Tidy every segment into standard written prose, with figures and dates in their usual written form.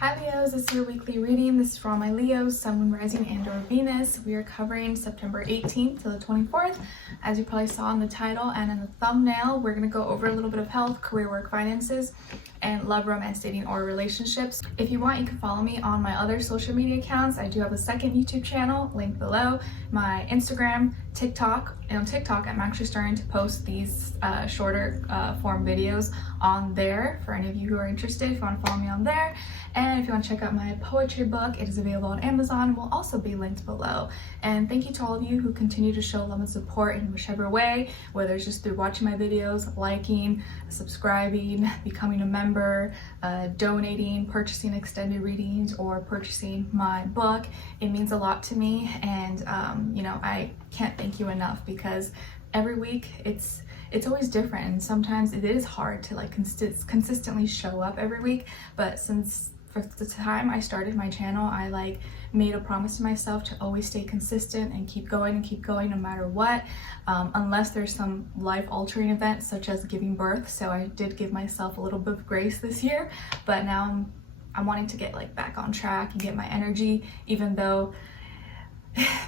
Hi Leos, this is your weekly reading. This is for all my Leos, Sun, Moon, Rising, and or Venus. We are covering September 18th to the 24th. As you probably saw in the title and in the thumbnail, we're going to go over a little bit of health, career, work, finances, and love, romance, dating, or relationships. If you want, you can follow me on my other social media accounts. I do have a second YouTube channel, linked below, my Instagram, TikTok, and on TikTok I'm actually starting to post these shorter form videos on there for any of you who are interested. If you want to follow me on there, and if you want to check out my poetry book, it is available on Amazon and will also be linked below. And thank you to all of you who continue to show love and support in whichever way, whether it's just through watching my videos, liking, subscribing, becoming a member, donating, purchasing extended readings, or purchasing my book. It means a lot to me, and I can't thank you enough, because every week it's always different, and sometimes it is hard to consistently show up every week. But since for the time I started my channel, I made a promise to myself to always stay consistent and keep going no matter what, unless there's some life-altering event such as giving birth. So I did give myself a little bit of grace this year, but now I'm wanting to get back on track and get my energy, even though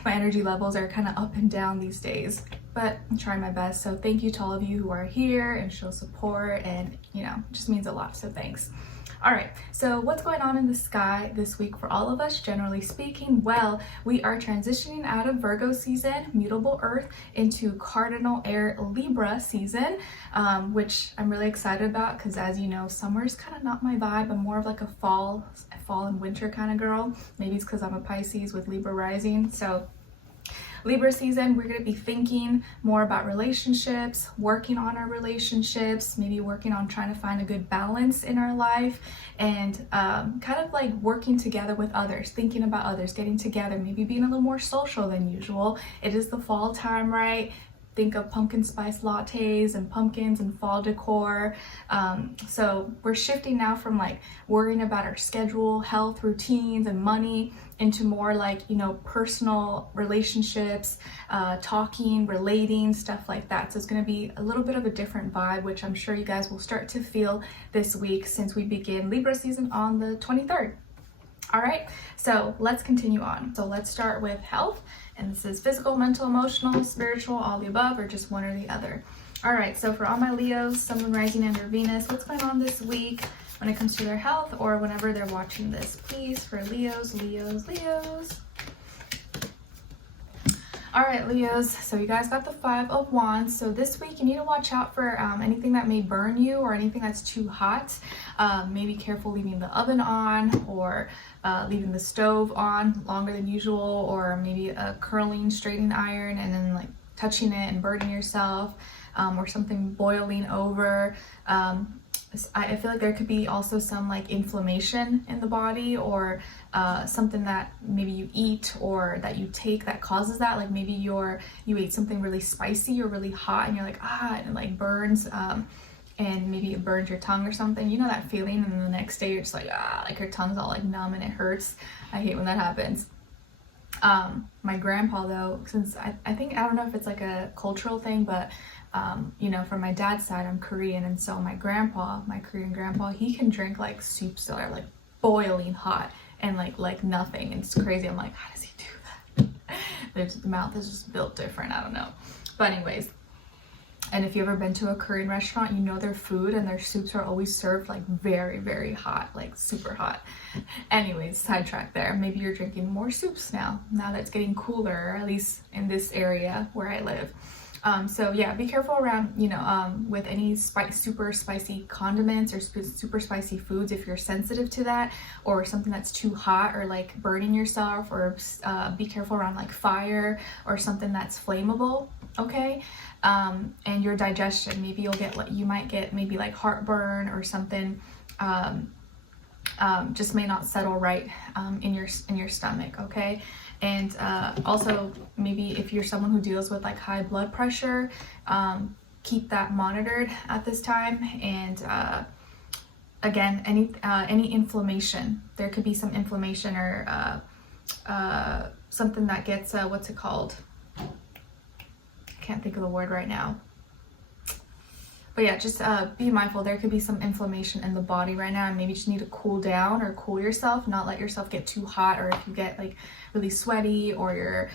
my energy levels are kind of up and down these days, but I'm trying my best. So thank you to all of you who are here and show support, and it just means a lot, so thanks. All right, so what's going on in the sky this week for all of us, generally speaking? Well, we are transitioning out of Virgo season, mutable earth, into cardinal air Libra season, which I'm really excited about, because as you know, summer is kind of not my vibe. I'm more of a fall and winter kind of girl. Maybe it's because I'm a Pisces with Libra rising. So Libra season, we're going to be thinking more about relationships, working on our relationships, maybe working on trying to find a good balance in our life, and working together with others, thinking about others, getting together, maybe being a little more social than usual. It is the fall time, right? Think of pumpkin spice lattes and pumpkins and fall decor. So we're shifting now from worrying about our schedule, health, routines, and money into more personal relationships, talking, relating, stuff like that. So it's going to be a little bit of a different vibe, which I'm sure you guys will start to feel this week, since we begin Libra season on the 23rd. All right, so let's continue on. So let's start with health, and this is physical, mental, emotional, spiritual, all the above, or just one or the other. All right, so for all my Leos, Sun, Moon, Rising, and or Venus, what's going on this week when it comes to their health, or whenever they're watching this, please, for Leos. All right, Leos, so you guys got the 5 of Wands. So this week you need to watch out for anything that may burn you, or anything that's too hot. Maybe careful leaving the oven on, or leaving the stove on longer than usual, or maybe a curling straightening iron and then touching it and burning yourself, or something boiling over. I feel like there could be also some inflammation in the body, or something that maybe you eat or that you take that causes that. Maybe you ate something really spicy or really hot, and you're and it burns, and maybe it burns your tongue or something. You know that feeling, and then the next day you're just your tongue's all numb and it hurts. I hate when that happens. My grandpa, though, since I don't know if it's a cultural thing, but from my dad's side, I'm Korean, and so my Korean grandpa, he can drink soups that are boiling hot and like nothing. It's crazy. I'm how does he do that? The mouth is just built different. I don't know. But anyways, and if you've ever been to a Korean restaurant, you know their food and their soups are always served very, very hot, super hot. Anyways, sidetrack there. Maybe you're drinking more soups now that it's getting cooler, at least in this area where I live. So yeah, be careful around, with any super spicy condiments or super spicy foods if you're sensitive to that, or something that's too hot, or burning yourself, or be careful around fire or something that's flammable, okay? And your digestion, maybe you might get maybe heartburn or something, just may not settle right in your stomach, okay? And also, maybe if you're someone who deals with high blood pressure, keep that monitored at this time. And again, any inflammation, there could be some inflammation, or something that gets what's it called? I can't think of the word right now. But yeah, just be mindful. There could be some inflammation in the body right now, and maybe just need to cool down or cool yourself, not let yourself get too hot. Or if you get like really sweaty, or you're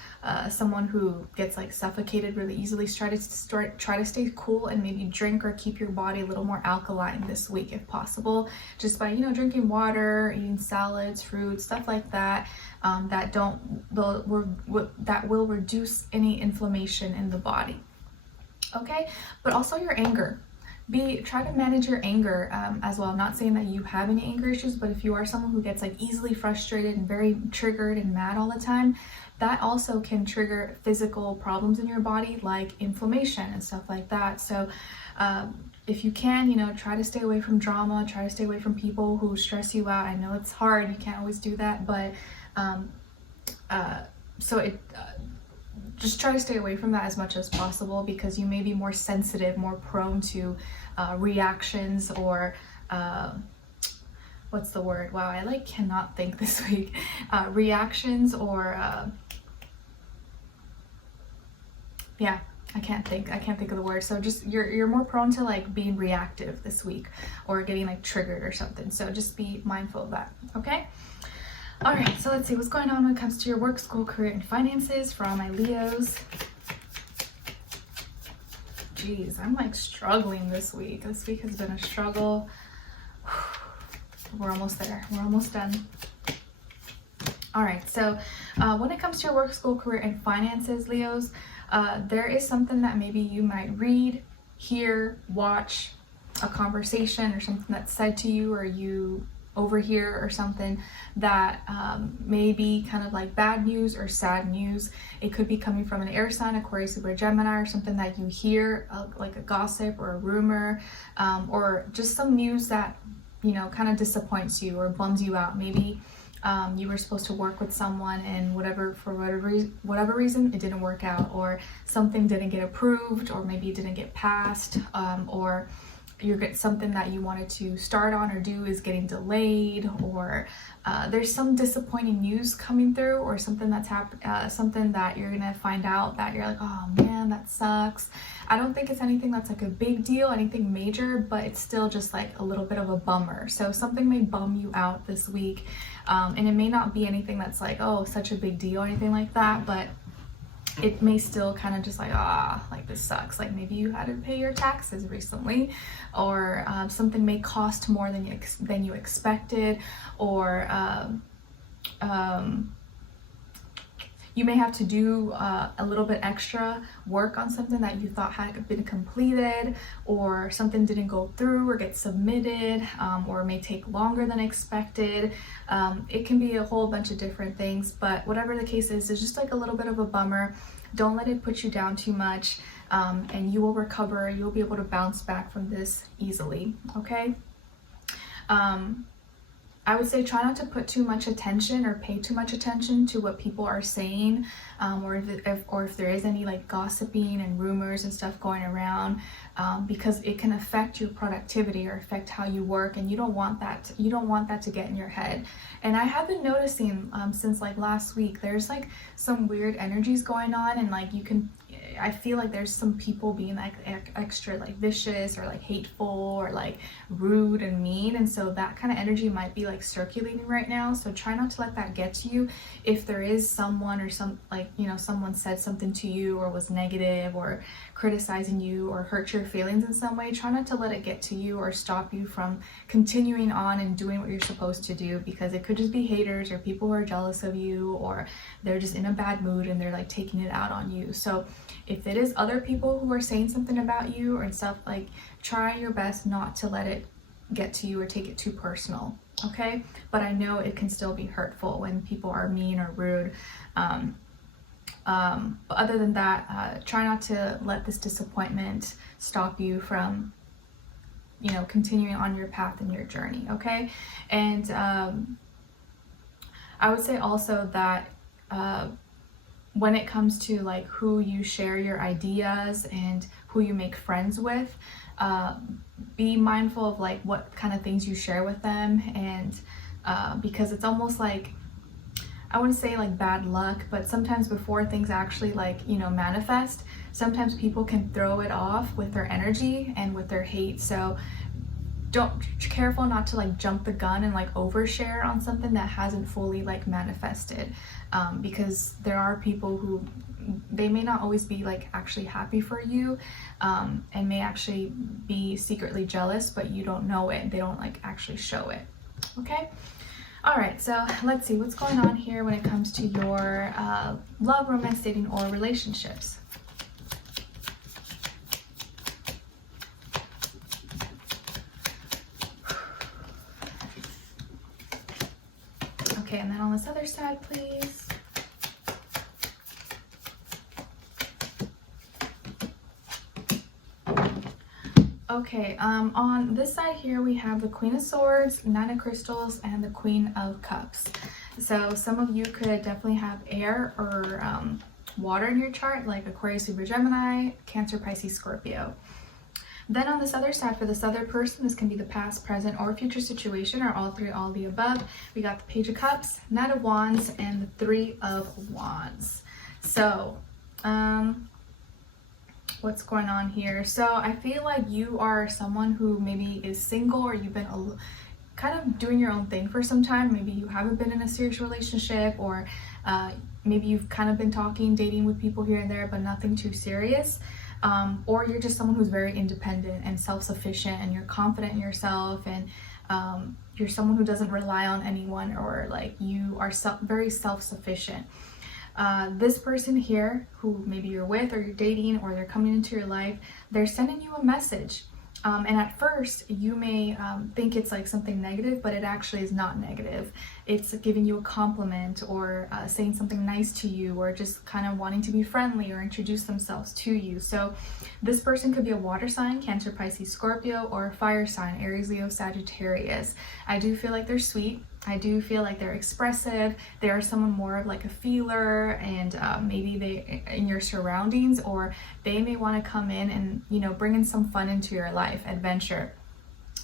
someone who gets like suffocated really easily, try to stay cool, and maybe drink or keep your body a little more alkaline this week if possible, just by drinking water, eating salads, fruits, stuff like that. That will reduce any inflammation in the body. Okay, but also your anger. Try to manage your anger as well. I'm not saying that you have any anger issues, but if you are someone who gets like easily frustrated and very triggered and mad all the time, that also can trigger physical problems in your body, like inflammation and stuff like that. So if you can, try to stay away from drama, try to stay away from people who stress you out. I know it's hard, you can't always do that, but just try to stay away from that as much as possible, because you may be more sensitive, more prone to reactions, or what's the word? Wow, I cannot think this week. Reactions, or yeah, I can't think of the word. So just you're more prone to like being reactive this week, or getting like triggered or something. So just be mindful of that, okay? All right, so let's see what's going on when it comes to your work, school, career, and finances for all my Leos. Jeez, I'm like struggling this week. This week has been a struggle. We're almost there. We're almost done. All right, so when it comes to your work, school, career, and finances, Leos, there is something that maybe you might read, hear, watch, a conversation or something that's said to you, or you overhear, or something that may be kind of like bad news or sad news. It could be coming from an air sign, Aquarius, Libra, Gemini, or something that you hear, like a gossip or a rumor, or just some news that kind of disappoints you or bums you out. Maybe you were supposed to work with someone, and for whatever reason it didn't work out, or something didn't get approved, or maybe it didn't get passed, or you get something that you wanted to start on or do is getting delayed, or there's some disappointing news coming through, or something that's something that you're gonna find out that you're like, oh man, that sucks. I don't think it's anything that's like a big deal, anything major, but it's still just like a little bit of a bummer. So something may bum you out this week, and it may not be anything that's like, oh, such a big deal or anything like that, but it may still kind of just like, like this sucks. Like maybe you had to pay your taxes recently, or something may cost more than you expected, or you may have to do a little bit extra work on something that you thought had been completed, or something didn't go through or get submitted, or may take longer than expected. It can be a whole bunch of different things, but whatever the case is, it's just like a little bit of a bummer. Don't let it put you down too much, and you will recover. You'll be able to bounce back from this easily, okay? I would say try not to put too much attention or pay too much attention to what people are saying, or if there is any like gossiping and rumors and stuff going around, because it can affect your productivity or affect how you work, and you don't want that. You don't want that to get in your head. And I have been noticing since like last week, there's like some weird energies going on, and like I feel like there's some people being like extra like vicious or like hateful or like rude and mean, and so that kind of energy might be like circulating right now. So try not to let that get to you. If there is someone or someone said something to you or was negative or criticizing you or hurt your feelings in some way, try not to let it get to you or stop you from continuing on and doing what you're supposed to do, because it could just be haters or people who are jealous of you, or they're just in a bad mood and they're like taking it out on you. So if it is other people who are saying something about you or stuff, like try your best not to let it get to you or take it too personal, okay? But I know it can still be hurtful when people are mean or rude. But other than that, try not to let this disappointment stop you from, continuing on your path and your journey, okay? And I would say also that when it comes to like who you share your ideas and who you make friends with, be mindful of like what kind of things you share with them, and because it's almost like I wouldn't say like bad luck, but sometimes before things actually like, you know, manifest, sometimes people can throw it off with their energy and with their hate. So don't careful not to like jump the gun and like overshare on something that hasn't fully like manifested, because there are people who they may not always be like actually happy for you, and may actually be secretly jealous, but you don't know it. They don't like actually show it. Okay. All right, so let's see what's going on here when it comes to your love, romance, dating, or relationships. Okay, and then on this other side, please. Okay, on this side here, we have the Queen of Swords, Nine of Crystals, and the Queen of Cups. So some of you could definitely have air or water in your chart, like Aquarius, Libra, Gemini, Cancer, Pisces, Scorpio. Then on this other side, for this other person, this can be the past, present, or future situation, or all three, all the above. We got the Page of Cups, Knight of Wands, and the Three of Wands. So, what's going on here? So I feel like you are someone who maybe is single, or you've been kind of doing your own thing for some time. Maybe you haven't been in a serious relationship, or maybe you've kind of been dating with people here and there, but nothing too serious. Or you're just someone who's very independent and self-sufficient, and you're confident in yourself, and you're someone who doesn't rely on anyone, or like you are very self-sufficient. This person here, who maybe you're with, or you're dating, or they're coming into your life, they're sending you a message. And at first you may think it's like something negative, but it actually is not negative. It's giving you a compliment, or saying something nice to you, or just kind of wanting to be friendly or introduce themselves to you. So this person could be a water sign, Cancer, Pisces, Scorpio, or a fire sign, Aries, Leo, Sagittarius. I do feel like they're sweet. I do feel like they're expressive. They are someone more of like a feeler, and maybe they in your surroundings, or they may want to come in and, you know, bring in some fun into your life, adventure.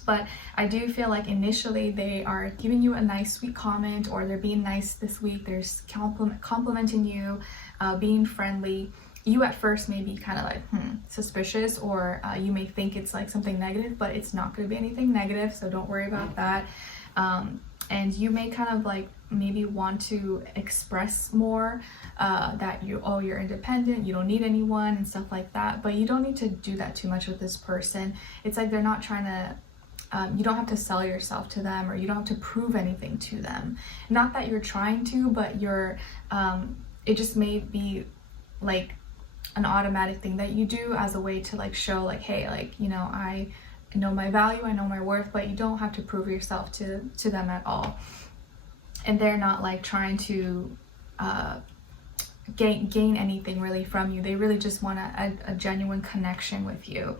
But I do feel like initially they are giving you a nice sweet comment, or they're being nice this week. They're complimenting you, being friendly. You at first may be kind of like suspicious, or you may think it's like something negative, but it's not going to be anything negative, so don't worry about that. And you may kind of like maybe want to express more that you're independent, you don't need anyone and stuff like that, but you don't need to do that too much with this person. It's like they're not trying to, you don't have to sell yourself to them, or you don't have to prove anything to them. Not that you're trying to, but you're, it just may be like an automatic thing that you do as a way to like show like, hey, like, you know, I know my value, I know my worth, but you don't have to prove yourself to them at all. And they're not like trying to gain anything really from you. They really just want a genuine connection with you.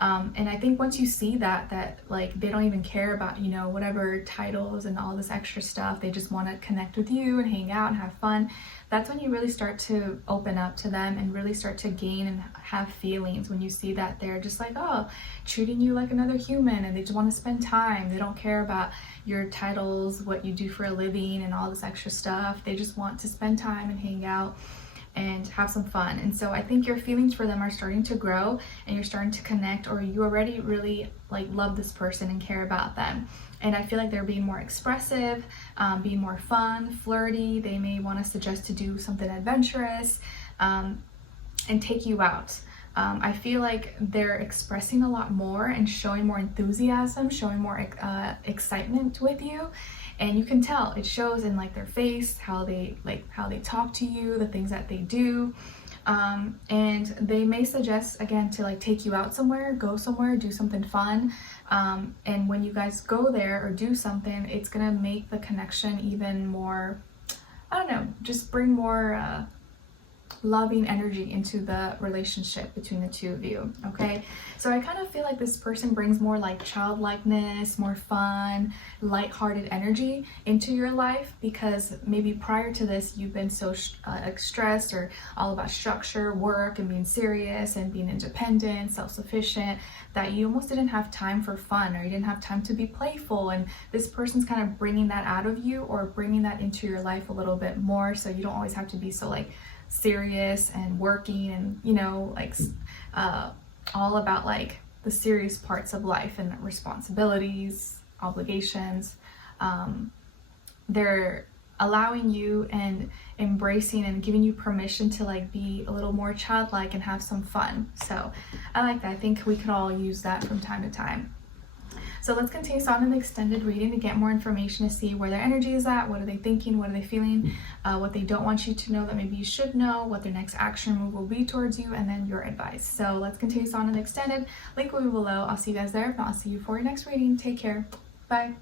And I think once you see that like they don't even care about, you know, whatever titles and all this extra stuff, they just want to connect with you and hang out and have fun, that's when you really start to open up to them and really start to gain and have feelings. When you see that they're just like, oh, treating you like another human, and they just want to spend time. They don't care about your titles, what you do for a living, and all this extra stuff. They just want to spend time and hang out and have some fun. And so I think your feelings for them are starting to grow, and you're starting to connect, or you already really like love this person and care about them. And I feel like they're being more expressive, being more fun, flirty. They may want to suggest to do something adventurous, and take you out. I feel like they're expressing a lot more and showing more enthusiasm, showing more excitement with you. And you can tell, it shows in like their face, how they talk to you, the things that they do. And they may suggest again to like take you out somewhere, go somewhere, do something fun. And when you guys go there or do something, it's gonna make the connection even more, I don't know, just bring more loving energy into the relationship between the two of you, okay? So I kind of feel like this person brings more like childlikeness, more fun, lighthearted energy into your life, because maybe prior to this you've been so like stressed or all about structure, work, and being serious and being independent, self-sufficient, that you almost didn't have time for fun, or you didn't have time to be playful. And this person's kind of bringing that out of you, or bringing that into your life a little bit more, so you don't always have to be so like serious and working and, you know, like all about like the serious parts of life and responsibilities, obligations. They're allowing you and embracing and giving you permission to like be a little more childlike and have some fun. So I like that. I think we could all use that from time to time. So let's continue on in the extended reading to get more information, to see where their energy is at, what are they thinking, what are they feeling, what they don't want you to know that maybe you should know, what their next action move will be towards you, and then your advice. So let's continue on in the extended. Link will be below. I'll see you guys there. If not, I'll see you for your next reading. Take care. Bye.